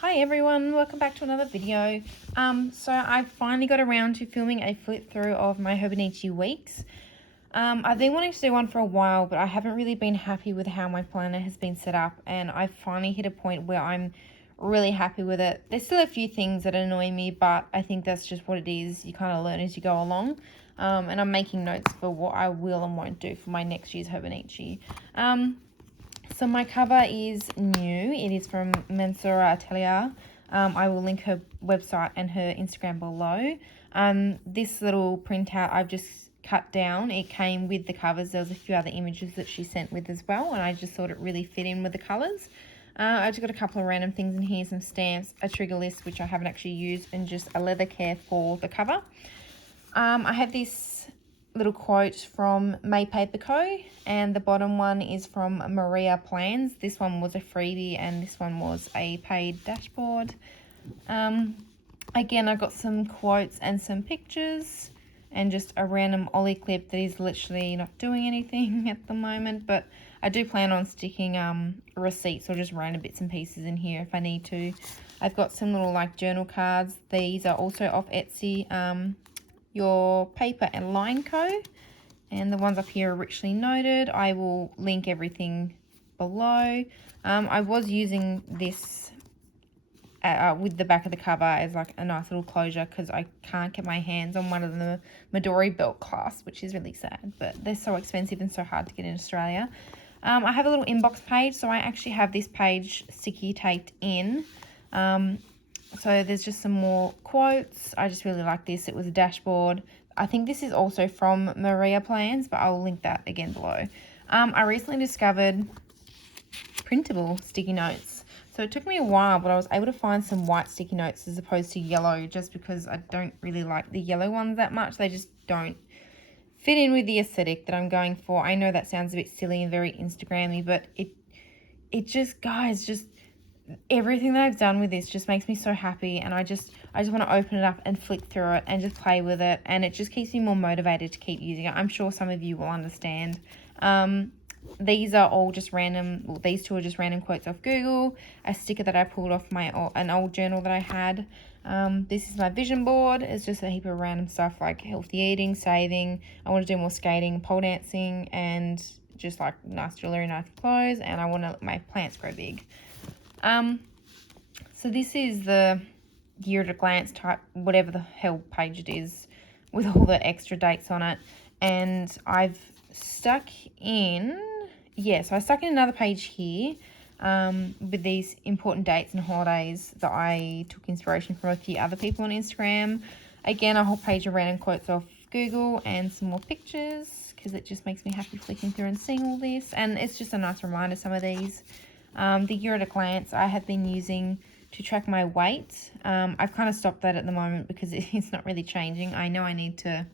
Hi everyone, welcome back to another video. So I finally got around to filming a flip through of my Hobonichi weeks. I've been wanting to do one for a while, but I haven't really been happy with how my planner has been set up, and I finally hit a point where I'm really happy with it. There's still a few things that annoy me, but I think that's just what it is. You kind of learn as you go along. And I'm making notes for what I will and won't do for my next year's Hobonichi. So my cover is new. It is from Mensura Atelier. I will link her website and her Instagram below. This little printout I've just cut down. It came with the covers. There was a few other images that she sent with as well, and I just thought it really fit in with the colours. I just got a couple of random things in here, some stamps, a trigger list, which I haven't actually used, and just a leather care for the cover. I have this little quote from May Paper Co, and the bottom one is from Maria Plans. This one was a freebie and this one was a paid dashboard. Again, I got some quotes and some pictures and just a random Ollie clip that is literally not doing anything at the moment, but I do plan on sticking receipts or just random bits and pieces in here if I need to. I've got some little like journal cards. These are also off Etsy. Your Paper and Line Co, and the ones up here are richly noted. I will link everything below. I was using this with the back of the cover as like a nice little closure because I can't get my hands on one of the Midori belt clasps, which is really sad, but they're so expensive and so hard to get in Australia. I have a little inbox page, so I actually have this page sticky taped in. So there's just some more quotes. I just really like this. It was a dashboard. I think this is also from Maria Plans, but I'll link that again below. I recently discovered printable sticky notes. So it took me a while, but I was able to find some white sticky notes as opposed to yellow, just because I don't really like the yellow ones that much. They just don't fit in with the aesthetic that I'm going for. I know that sounds a bit silly and very Instagrammy, but it just, guys, just everything that I've done with this just makes me so happy, and I just want to open it up and flick through it and just play with it, and it just keeps me more motivated to keep using it. I'm sure some of you will understand. These are all just random, well, these two are just random quotes off Google, a sticker that I pulled off an old journal that I had. This is my vision board. It's just a heap of random stuff like healthy eating, saving, I want to do more skating, pole dancing, and just like nice jewelry, nice clothes, and I want to let my plants grow big. So this is the year at a glance type, whatever the hell page it is, with all the extra dates on it. And I've stuck in, so I stuck in another page here with these important dates and holidays that I took inspiration from a few other people on Instagram. Again, a whole page of random quotes off Google and some more pictures, because it just makes me happy flicking through and seeing all this. And it's just a nice reminder, some of these. The year at a glance I have been using to track my weight. I've kind of stopped that at the moment because it's not really changing. I know I need to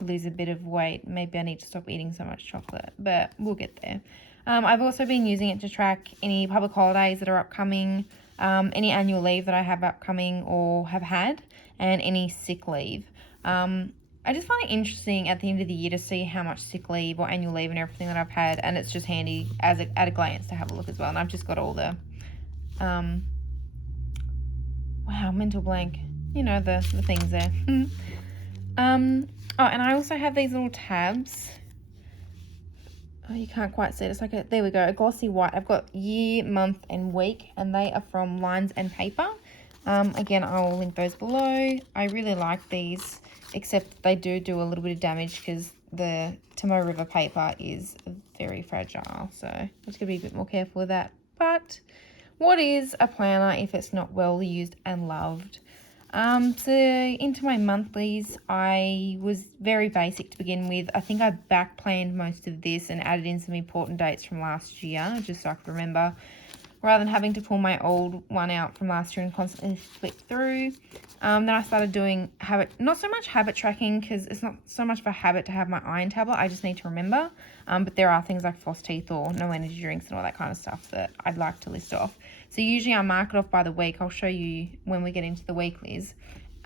lose a bit of weight. Maybe I need to stop eating so much chocolate, but we'll get there. I've also been using it to track any public holidays that are upcoming, any annual leave that I have upcoming or have had, and any sick leave. I just find it interesting at the end of the year to see how much sick leave or annual leave and everything that I've had, and it's just handy at a glance to have a look as well. And I've just got all the, wow, mental blank, the things there. Oh, and I also have these little tabs. Oh, you can't quite see it. It's like there we go, a glossy white. I've got year, month, and week, and they are from Lines and Paper. Again, I'll link those below. I really like these, except they do a little bit of damage because the Tomoe River paper is very fragile, so I'm just going to be a bit more careful with that. But what is a planner if it's not well used and loved? So into my monthlies, I was very basic to begin with. I think I back planned most of this and added in some important dates from last year, just so I could remember, rather than having to pull my old one out from last year and constantly flip through. Then I started doing not so much habit tracking, because it's not so much of a habit to have my iron tablet. I just need to remember. But there are things like floss teeth or no energy drinks and all that kind of stuff that I'd like to list off. So usually I mark it off by the week. I'll show you when we get into the weeklies.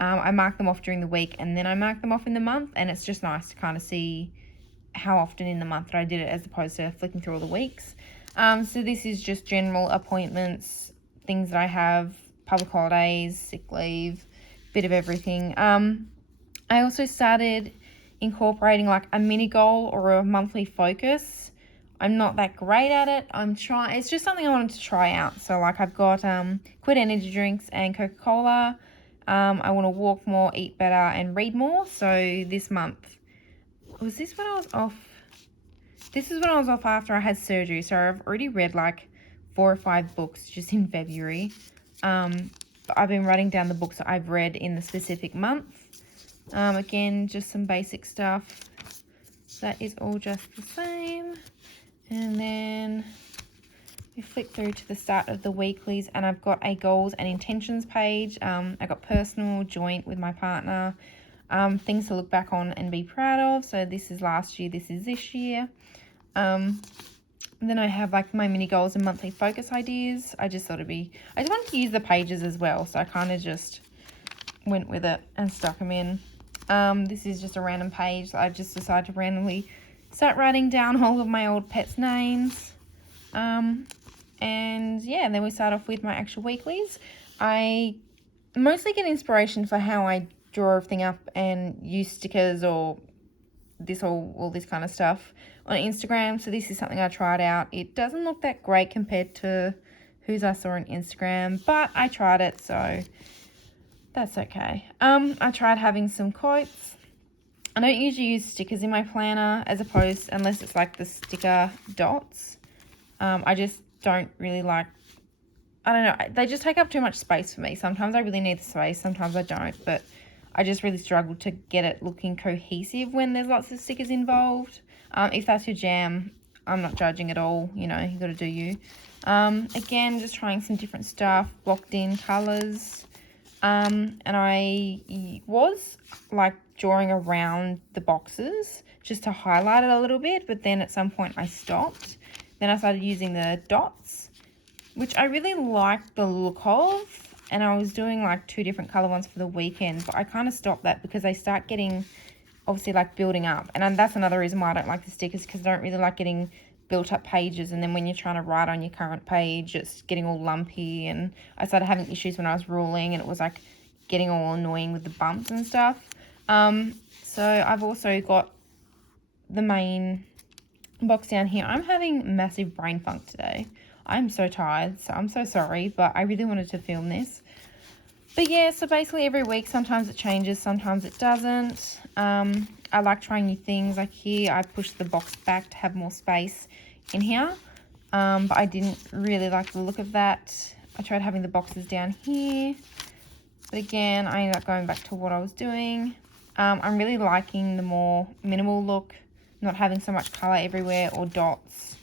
I mark them off during the week, and then I mark them off in the month, and it's just nice to kind of see how often in the month that I did it as opposed to flicking through all the weeks. So this is just general appointments, things that I have, public holidays, sick leave, bit of everything. I also started incorporating like a mini goal or a monthly focus. I'm not that great at it. It's just something I wanted to try out. So like I've got quit energy drinks and Coca-Cola. I want to walk more, eat better, and read more. So this month, was this when I was off? This is when I was off after I had surgery. So I've already read like 4 or 5 books just in February. But I've been writing down the books that I've read in the specific month. Again, just some basic stuff. That is all just the same. And then we flick through to the start of the weeklies, and I've got a goals and intentions page. I got personal, joint with my partner, things to look back on and be proud of. So this is last year, this is this year. And then I have like my mini goals and monthly focus ideas. I just wanted to use the pages as well, so I kind of just went with it and stuck them in. This is just a random page. I just decided to randomly start writing down all of my old pets' names. And yeah, and then we start off with my actual weeklies. I mostly get inspiration for how I draw everything up and use stickers or all this kind of stuff on Instagram. So this is something I tried out. It doesn't look that great compared to whose I saw on Instagram, but I tried it, so that's okay. I tried having some quotes. I don't usually use stickers in my planner unless it's like the sticker dots. I just don't really like, I don't know, they just take up too much space for me. Sometimes I really need the space, sometimes I don't, but I just really struggle to get it looking cohesive when there's lots of stickers involved. If that's your jam, I'm not judging at all, you got to do you. Again, just trying some different stuff, blocked in colours. And I was like drawing around the boxes just to highlight it a little bit, but then at some point I stopped. Then I started using the dots, which I really liked the look of, and I was doing like 2 different color ones for the weekend, but I kind of stopped that because they start getting obviously like building up, and that's another reason why I don't like the stickers, because I don't really like getting built up pages, and then when you're trying to write on your current page, it's getting all lumpy, and I started having issues when I was ruling, and it was like getting all annoying with the bumps and stuff. So I've also got the main box down here. I'm having massive brain funk today. I'm so tired, so I'm so sorry, but I really wanted to film this. But yeah, so basically every week, sometimes it changes, sometimes it doesn't. I like trying new things. Like here, I pushed the box back to have more space in here, but I didn't really like the look of that. I tried having the boxes down here, but again, I ended up going back to what I was doing. I'm really liking the more minimal look, not having so much colour everywhere or dots.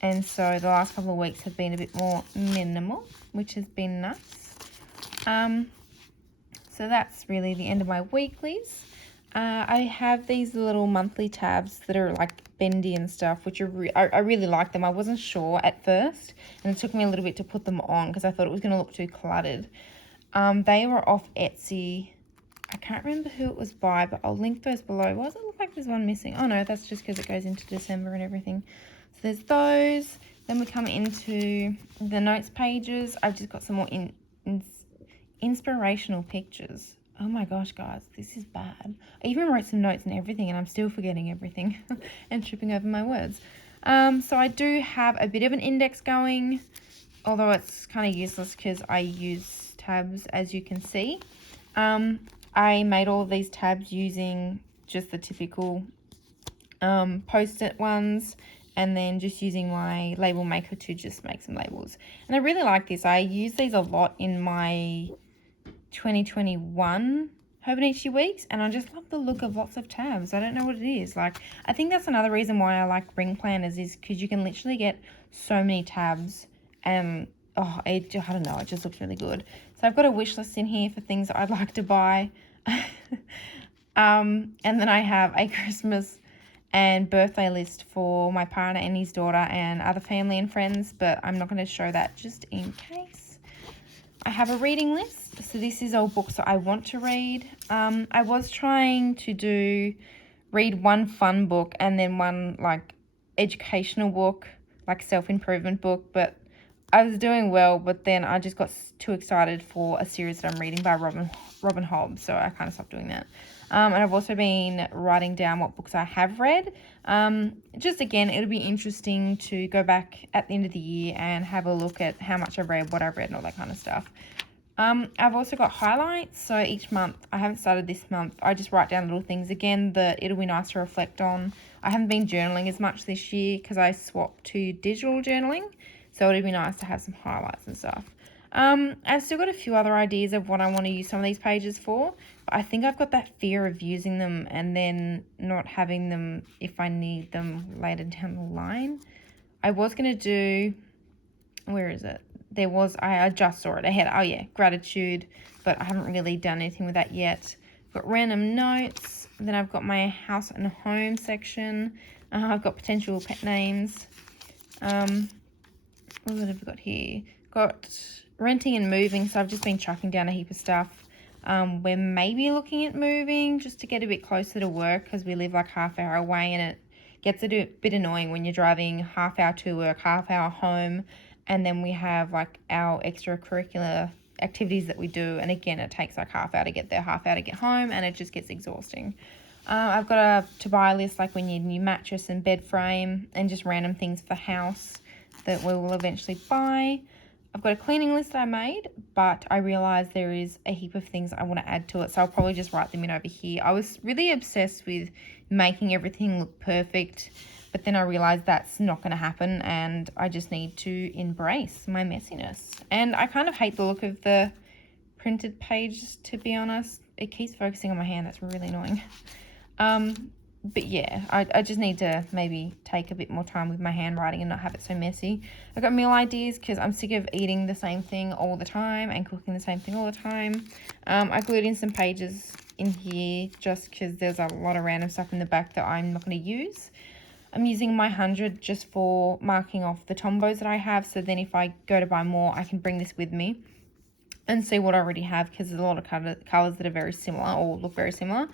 And so the last couple of weeks have been a bit more minimal, which has been nice. So that's really the end of my weeklies. I have these little monthly tabs that are like bendy and stuff, which I really like them. I wasn't sure at first, and it took me a little bit to put them on because I thought it was going to look too cluttered. They were off Etsy. I can't remember who it was by, but I'll link those below. Why does it look like there's one missing? Oh no, that's just because it goes into December and everything. So there's those. Then we come into the notes pages. I've just got some more inspirational pictures. Oh my gosh, guys, this is bad. I even wrote some notes and everything, and I'm still forgetting everything and tripping over my words. So I do have a bit of an index going, although it's kind of useless because I use tabs, as you can see. I made all of these tabs using just the typical post-it ones, and then just using my label maker to just make some labels. And I really like this. I use these a lot in my 2021 Hobonichi weeks, and I just love the look of lots of tabs. I don't know what it is. Like, I think that's another reason why I like ring planners, is because you can literally get so many tabs, and I don't know, it just looks really good. So I've got a wish list in here for things that I'd like to buy. And then I have a Christmas and birthday list for my partner and his daughter and other family and friends, but I'm not going to show that just in case. I have a reading list. So this is all books that I want to read. I was trying to read one fun book and then one like educational book, like self-improvement book, but I was doing well, but then I just got too excited for a series that I'm reading by Robin Hobb, so I kind of stopped doing that. And I've also been writing down what books I have read. Just again, it'll be interesting to go back at the end of the year and have a look at how much I've read, what I've read, and all that kind of stuff. I've also got highlights, so each month, I haven't started this month, I just write down little things again that it'll be nice to reflect on. I haven't been journaling as much this year because I swapped to digital journaling, so it'd be nice to have some highlights and stuff. I've still got a few other ideas of what I want to use some of these pages for, but I think I've got that fear of using them and then not having them if I need them later down the line. I was going to do, where is it? I just saw it ahead. Oh yeah, gratitude, but I haven't really done anything with that yet. I've got random notes, then I've got my house and home section. I've got potential pet names. What have I got here? Got renting and moving, so I've just been chucking down a heap of stuff. We're maybe looking at moving just to get a bit closer to work because we live like half hour away, and it gets a bit annoying when you're driving half hour to work, half hour home, and then we have like our extracurricular activities that we do, and again it takes like half hour to get there, half hour to get home, and it just gets exhausting. I've got a to buy list, like we need a new mattress and bed frame and just random things for the house that we will eventually buy. I've got a cleaning list I made, but I realized there is a heap of things I want to add to it, so I'll probably just write them in over here. I was really obsessed with making everything look perfect, but then I realized that's not going to happen, and I just need to embrace my messiness. And I kind of hate the look of the printed pages, to be honest. It keeps focusing on my hand. That's really annoying. But yeah, I just need to maybe take a bit more time with my handwriting and not have it so messy. I've got meal ideas because I'm sick of eating the same thing all the time and cooking the same thing all the time. I glued in some pages in here just because there's a lot of random stuff in the back that I'm not going to use. I'm using my 100 just for marking off the Tombos that I have, so then if I go to buy more, I can bring this with me and see what I already have, because there's a lot of colours that are very similar or look very similar.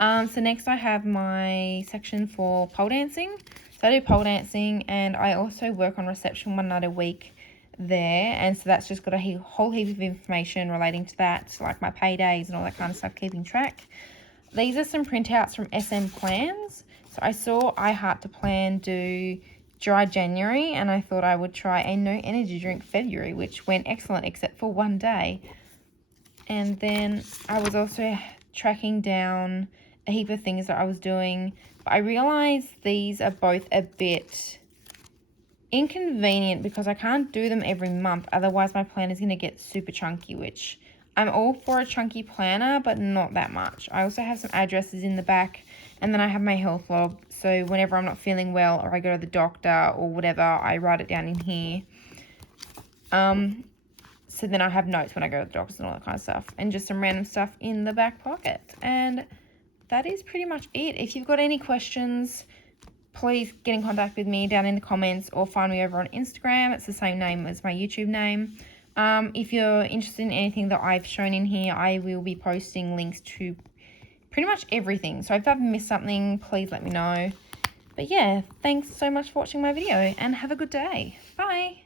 So next I have my section for pole dancing. So I do pole dancing, and I also work on reception one night a week there, and so that's just got a whole heap of information relating to that, like my paydays and all that kind of stuff, keeping track. These are some printouts from SM Plans. So I saw I Heart to Plan do dry January, and I thought I would try a no energy drink February, which went excellent except for one day. And then I was also tracking down a heap of things that I was doing, but I realized these are both a bit inconvenient because I can't do them every month, otherwise my plan is going to get super chunky, which I'm all for a chunky planner, but not that much. I also have some addresses in the back, and then I have my health log, so whenever I'm not feeling well or I go to the doctor or whatever, I write it down in here. So then I have notes when I go to the doctors and all that kind of stuff, and just some random stuff in the back pocket. And that is pretty much it. If you've got any questions, please get in contact with me down in the comments or find me over on Instagram. It's the same name as my YouTube name. If you're interested in anything that I've shown in here, I will be posting links to pretty much everything. So if I've missed something, please let me know. But yeah, thanks so much for watching my video, and have a good day. Bye.